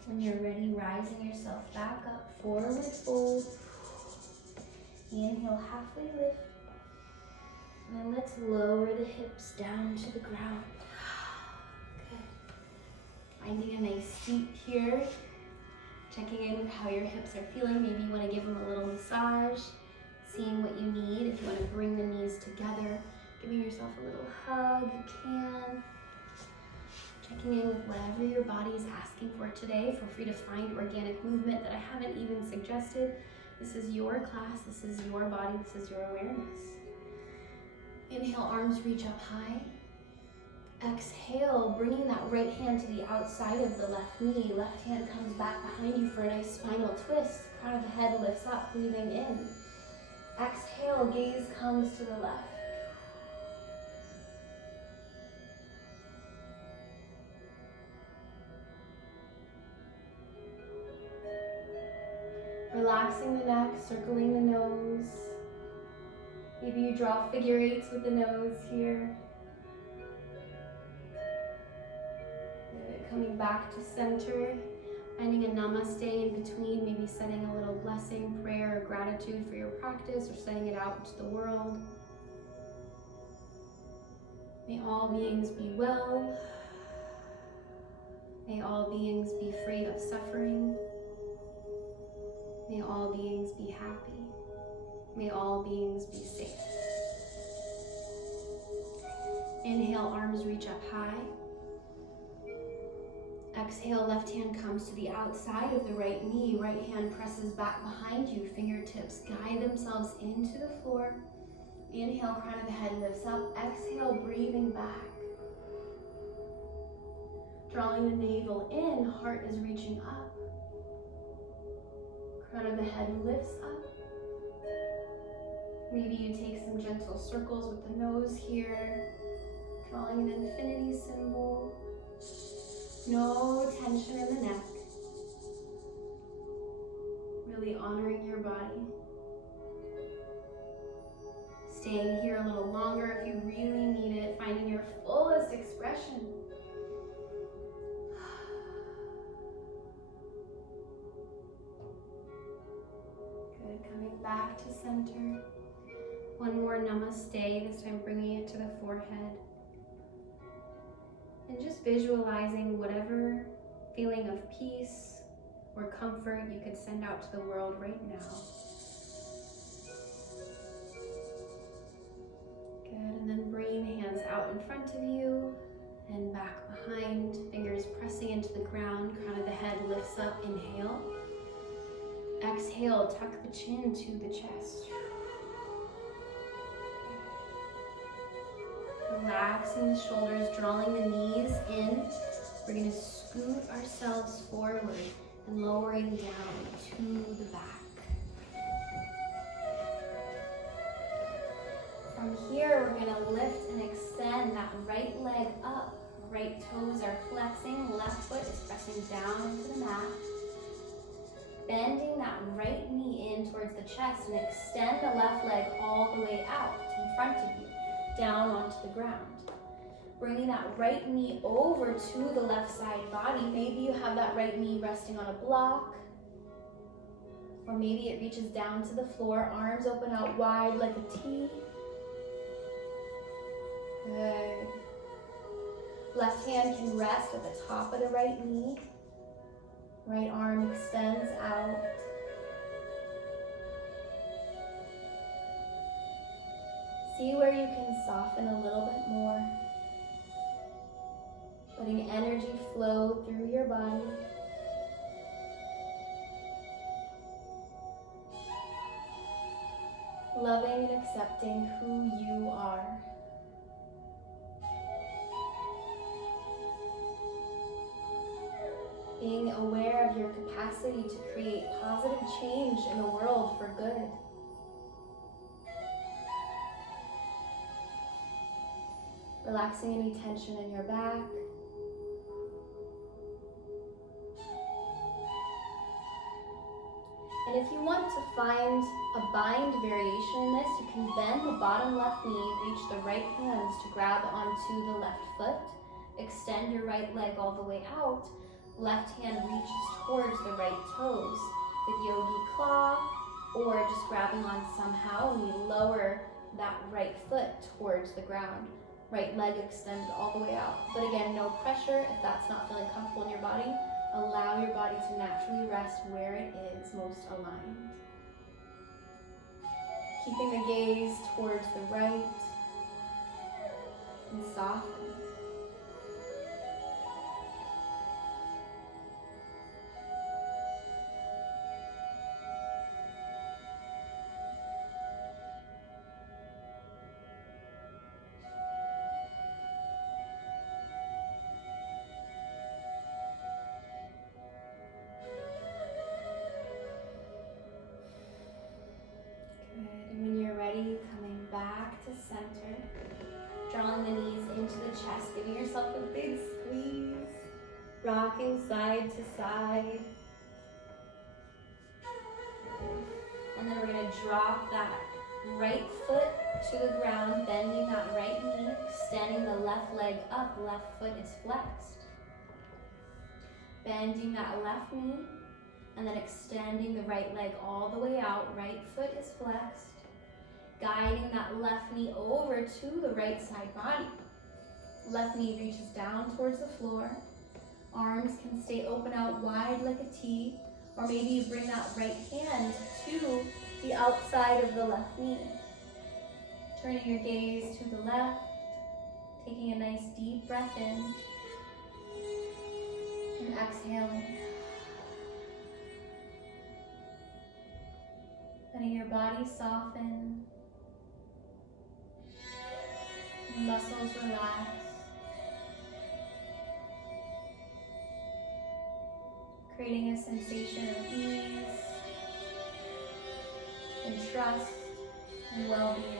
When you're ready, rising yourself back up, forward fold. Inhale, halfway lift. And then let's lower the hips down to the ground. Good. Finding a nice seat here. Checking in with how your hips are feeling. Maybe you want to give them a little massage. Seeing what you need. If you want to bring the knees together, giving yourself a little hug, you can. Checking in with whatever your body is asking for today. Feel free to find organic movement that I haven't even suggested. This is your class. This is your body. This is your awareness. Inhale, arms reach up high. Exhale, bringing that right hand to the outside of the left knee. Left hand comes back behind you for a nice spinal twist. Crown of the head lifts up, breathing in. Exhale, gaze comes to the left. Relaxing the neck, circling the nose. Maybe you draw figure eights with the nose here. Good. Coming back to center, finding a namaste in between, maybe sending a little blessing, prayer, or gratitude for your practice, or sending it out to the world. May all beings be well. May all beings be free of suffering. May all beings be happy. May all beings be safe. Inhale, arms reach up high. Exhale, left hand comes to the outside of the right knee. Right hand presses back behind you. Fingertips guide themselves into the floor. Inhale, crown of the head lifts up. Exhale, breathing back. Drawing the navel in, heart is reaching up. Crown of the head lifts up. Maybe you take some gentle circles with the nose here, drawing an infinity symbol. No tension in the neck. Really honoring your body. Staying here a little longer if you really need it, finding your fullest expression. Good, coming back to center. One more namaste, this time bringing it to the forehead. And just visualizing whatever feeling of peace or comfort you could send out to the world right now. Good, and then bringing the hands out in front of you. and back behind, fingers pressing into the ground, crown of the head lifts up, inhale. Exhale, tuck the chin to the chest. Relaxing the shoulders, drawing the knees in. We're going to scoot ourselves forward and lowering down to the back. From here, we're going to lift and extend that right leg up. Right toes are flexing, left foot is pressing down into the mat. Bending that right knee in towards the chest and extend the left leg all the way out in front of you, down onto the ground. Bringing that right knee over to the left side body. Maybe you have that right knee resting on a block, or maybe it reaches down to the floor, arms open out wide like a T. Good. Left hand can rest at the top of the right knee. Right arm extends out. See where you can soften a little bit more. Letting energy flow through your body. Loving and accepting who you are. Being aware of your capacity to create positive change in the world for good. Relaxing any tension in your back. And if you want to find a bind variation in this, you can bend the bottom left knee, reach the right hands to grab onto the left foot, extend your right leg all the way out. Left hand reaches towards the right toes with yogi claw, or just grabbing on somehow, and you lower that right foot towards the ground. Right leg extended all the way out. But again, no pressure. If that's not feeling comfortable in your body, allow your body to naturally rest where it is most aligned. Keeping the gaze towards the right and soften. Coming back to center, drawing the knees into the chest, giving yourself a big squeeze, rocking side to side. And then we're going to drop that right foot to the ground, bending that right knee, extending the left leg up, left foot is flexed. Bending that left knee, and then extending the right leg all the way out, right foot is flexed. Guiding that left knee over to the right side body. Left knee reaches down towards the floor. Arms can stay open out wide like a T, or maybe you bring that right hand to the outside of the left knee. Turning your gaze to the left, taking a nice deep breath in, and exhaling. Letting your body soften. Muscles relax. Creating a sensation of ease and trust and well-being.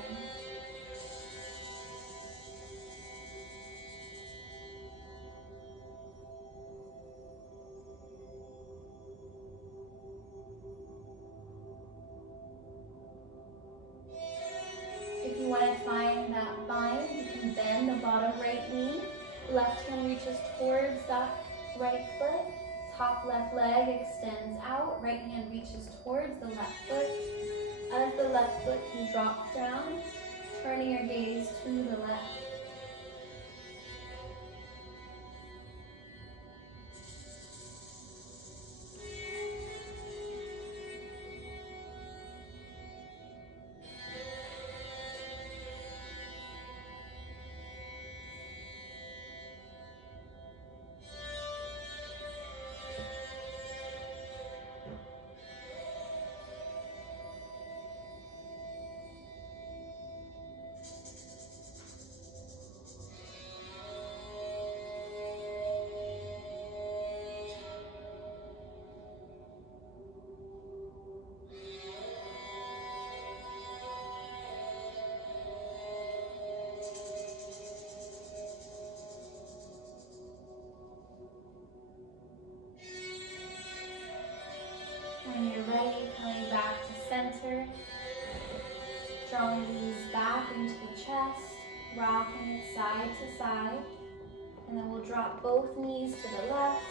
If you want to find that bind, you can bend the bottom right knee. Left hand reaches towards that right foot. Top left leg extends out. Right hand reaches towards the left foot. As the left foot can drop down, turning your gaze to the left. rocking it side to side. And then we'll drop both knees to the left.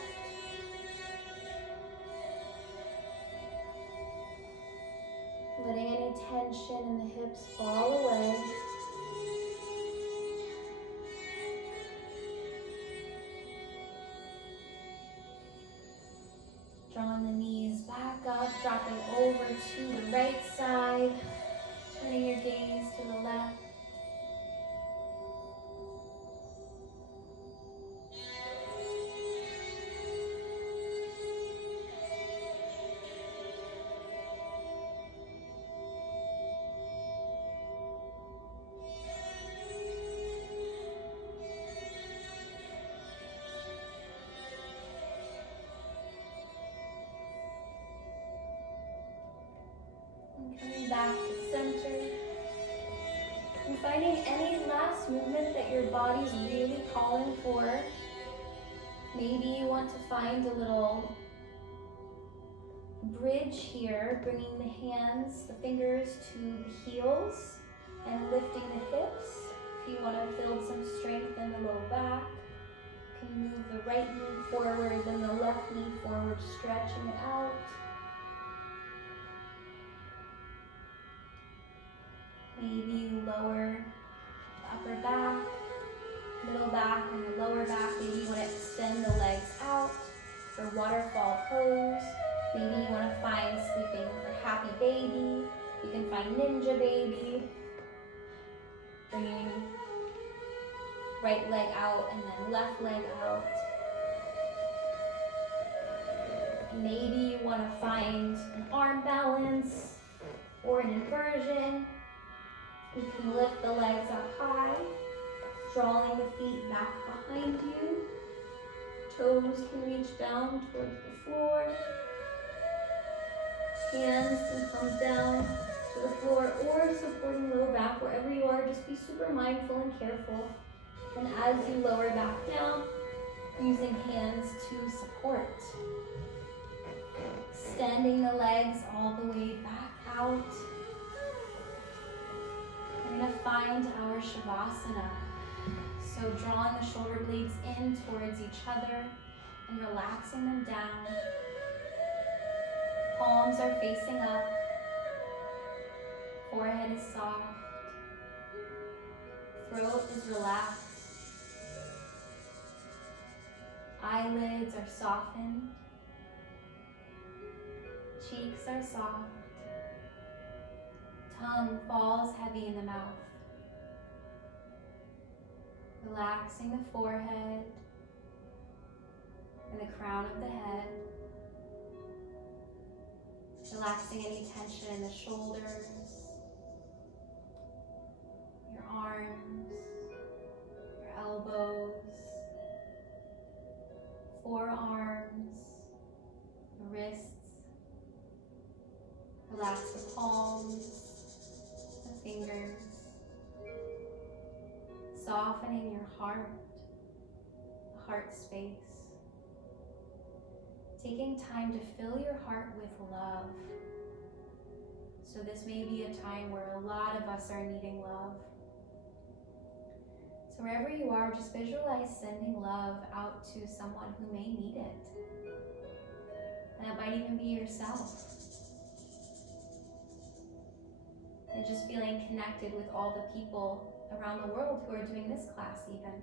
Letting any tension in the hips fall away. Drawing the knees back up, dropping over to the right side. Turning your gaze to the left. And coming back to center. And finding any last movement that your body's really calling for. Maybe you want to find a little bridge here, bringing the hands, the fingers to the heels and lifting the hips. If you want to build some strength in the low back, you can move the right knee forward, then the left knee forward, stretching it out. Maybe you lower the upper back, middle back, and the lower back. Maybe you want to extend the legs out for waterfall pose. Maybe you want to find sleeping for happy baby. You can find ninja baby. Bringing right leg out and then left leg out. Maybe you want to find an arm balance or an inversion. You can lift the legs up high, drawing the feet back behind you. Toes can reach down towards the floor. Hands can come down to the floor or supporting low back. Wherever you are, just be super mindful and careful. And as you lower back down, using hands to support. Extending the legs all the way back out. We're going to find our Shavasana. So drawing the shoulder blades in towards each other and relaxing them down. Palms are facing up. Forehead is soft. Throat is relaxed. Eyelids are softened. Cheeks are soft. Tongue falls heavy in the mouth. Relaxing the forehead and the crown of the head. Relaxing any tension in the shoulders, your arms, your elbows, forearms, the wrists. Relax the palms, the fingers. Softening your heart, the heart space. Taking time to fill your heart with love. So this may be a time where a lot of us are needing love. So wherever you are, just visualize sending love out to someone who may need it. And that might even be yourself. And just feeling connected with all the people around the world who are doing this class even.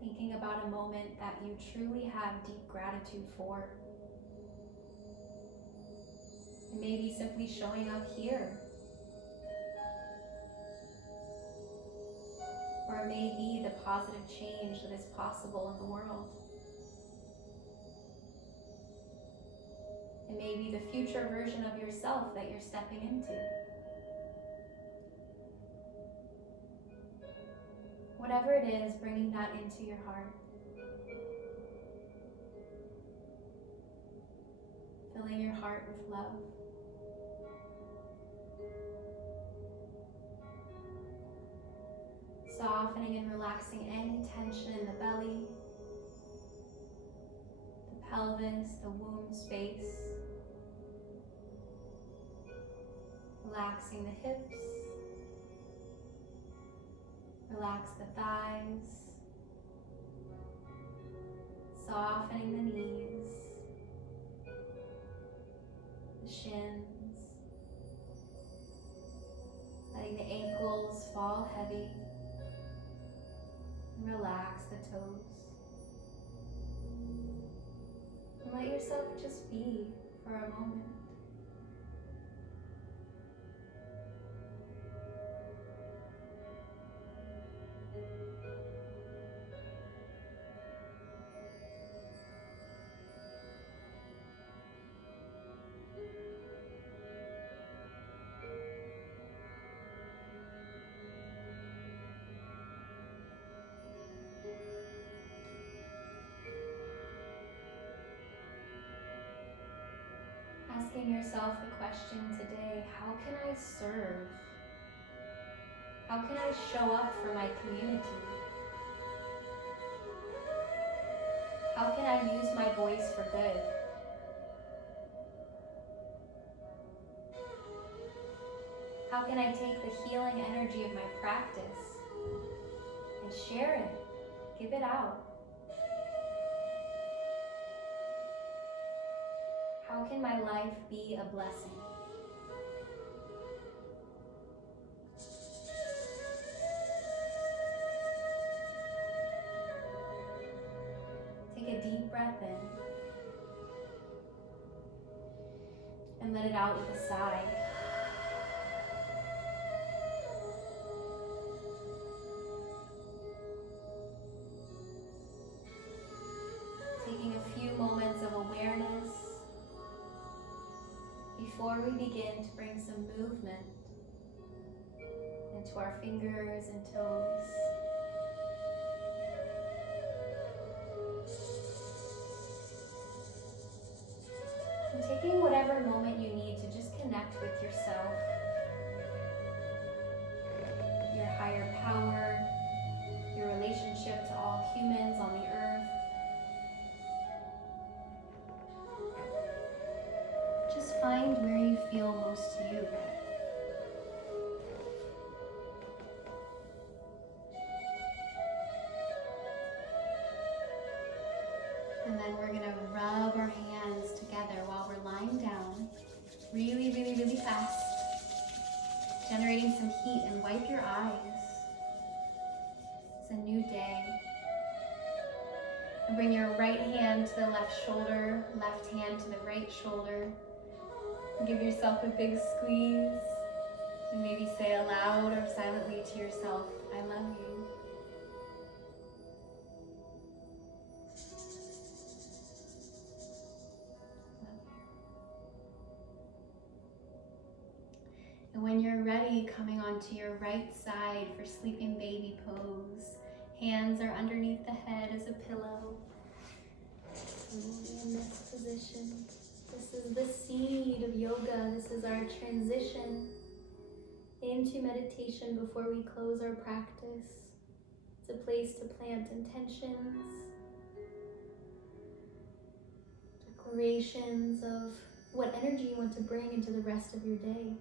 Thinking about a moment that you truly have deep gratitude for. And maybe simply showing up here. Or it may be the positive change that is possible in the world. It may be the future version of yourself that you're stepping into. Whatever it is, bringing that into your heart. Filling your heart with love. Softening and relaxing any tension in the belly, the pelvis, the womb space. Relaxing the hips. Relax the thighs. Softening the knees. The shins. Letting the ankles fall heavy. And relax the toes. And let yourself just be for a moment. Asking yourself the question today, how can I serve? How can I show up for my community? How can I use my voice for good? How can I take the healing energy of my practice and share it, give it out? How can my life be a blessing? Take a deep breath in and let it out with a sigh. Taking a few moments of awareness before we begin to bring some movement into our fingers and toes. And taking whatever moment you need to just connect with yourself, your higher power, your relationship to all humans on the earth. Just find where you feel most you. And then we're gonna rub our hands together while we're lying down, really, really, really fast, generating some heat, and wipe your eyes. It's a new day. And bring your right hand to the left shoulder, left hand to the right shoulder. And give yourself a big squeeze. And maybe say aloud or silently to yourself, I love you. And when you're ready, coming onto your right side for sleeping baby pose. Hands are underneath the head as a pillow. Slowly in this position. This is the seed of yoga. This is our transition into meditation before we close our practice. It's a place to plant intentions, declarations of what energy you want to bring into the rest of your day.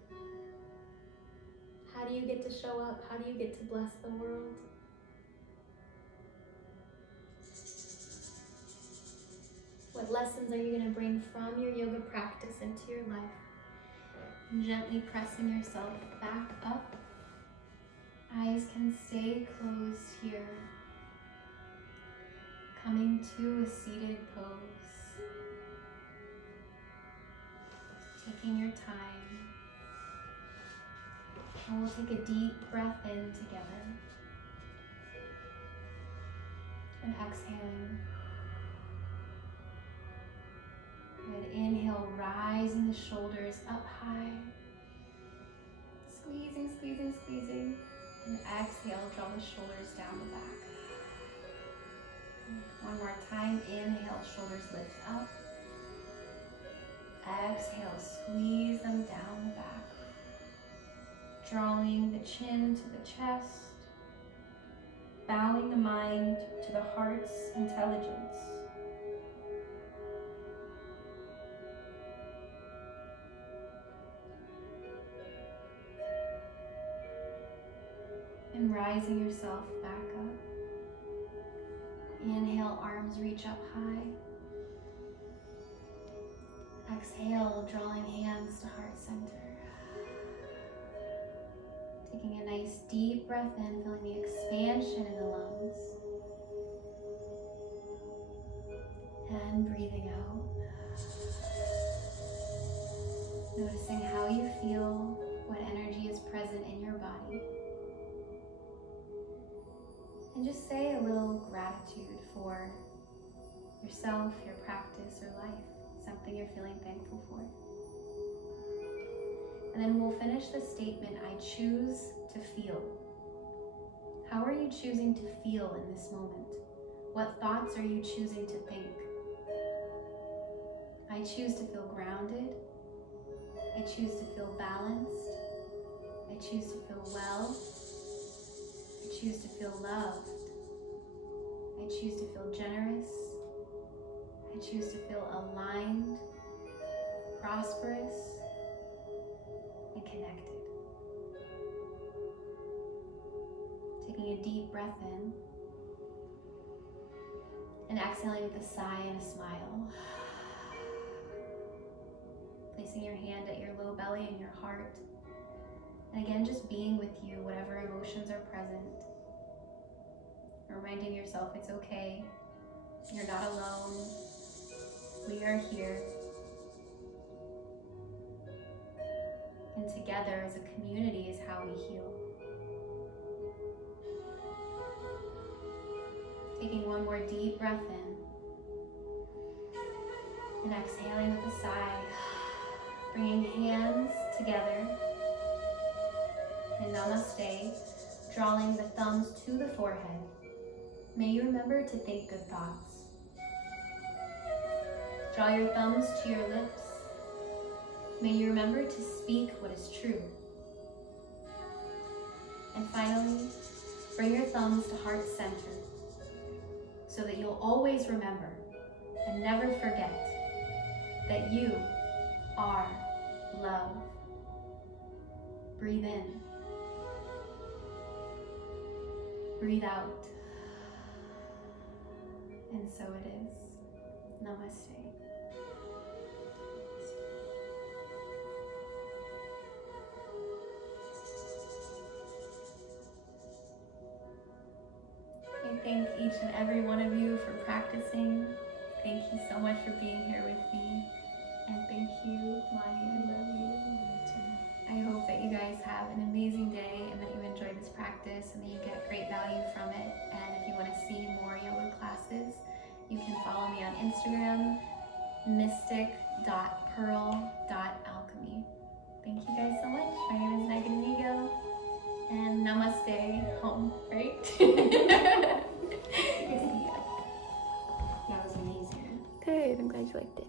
How do you get to show up? How do you get to bless the world? What lessons are you going to bring from your yoga practice into your life? And gently pressing yourself back up. Eyes can stay closed here. Coming to a seated pose. Taking your time. And we'll take a deep breath in together. And exhaling. Good. Inhale, rising the shoulders up high. Squeezing, squeezing, squeezing. And exhale, draw the shoulders down the back. One more time. Inhale, shoulders lift up. Exhale, squeeze them down the back. Drawing the chin to the chest. Bowing the mind to the heart's intelligence. rising yourself back up. Inhale, arms reach up high. Exhale, drawing hands to heart center. Taking a nice deep breath in, feeling the expansion in the lungs. And breathing out. Noticing how you feel, what energy is present in your body. And just say a little gratitude for yourself, your practice, or life. Something you're feeling thankful for. And then we'll finish the statement, I choose to feel. How are you choosing to feel in this moment? What thoughts are you choosing to think? I choose to feel grounded. I choose to feel balanced. I choose to feel well. I choose to feel loved. I choose to feel generous. I choose to feel aligned, prosperous, and connected. Taking a deep breath in and exhaling with a sigh and a smile. Placing your hand at your low belly and your heart. And again, just being with you, whatever emotions are present. Reminding yourself it's okay. You're not alone. We are here. And together as a community is how we heal. Taking one more deep breath in. And exhaling with a sigh. Bringing hands together in Namaste, drawing the thumbs to the forehead. May you remember to think good thoughts. Draw your thumbs to your lips. May you remember to speak what is true. And finally, bring your thumbs to heart center so that you'll always remember and never forget that you are love. Breathe in. Breathe out. And so it is. Namaste. I thank each and every one of you for practicing. Thank you so much for being here with me. And thank you, Lonnie, I love you. I hope that you guys have an amazing day and that you enjoy this practice and that you get great value from it. And if you want to see more yoga classes, you can follow me on Instagram, mystic.pearl.alchemy. Thank you guys so much. My name is Amigo, and namaste, home, right? That was amazing. Good, I'm glad you liked it.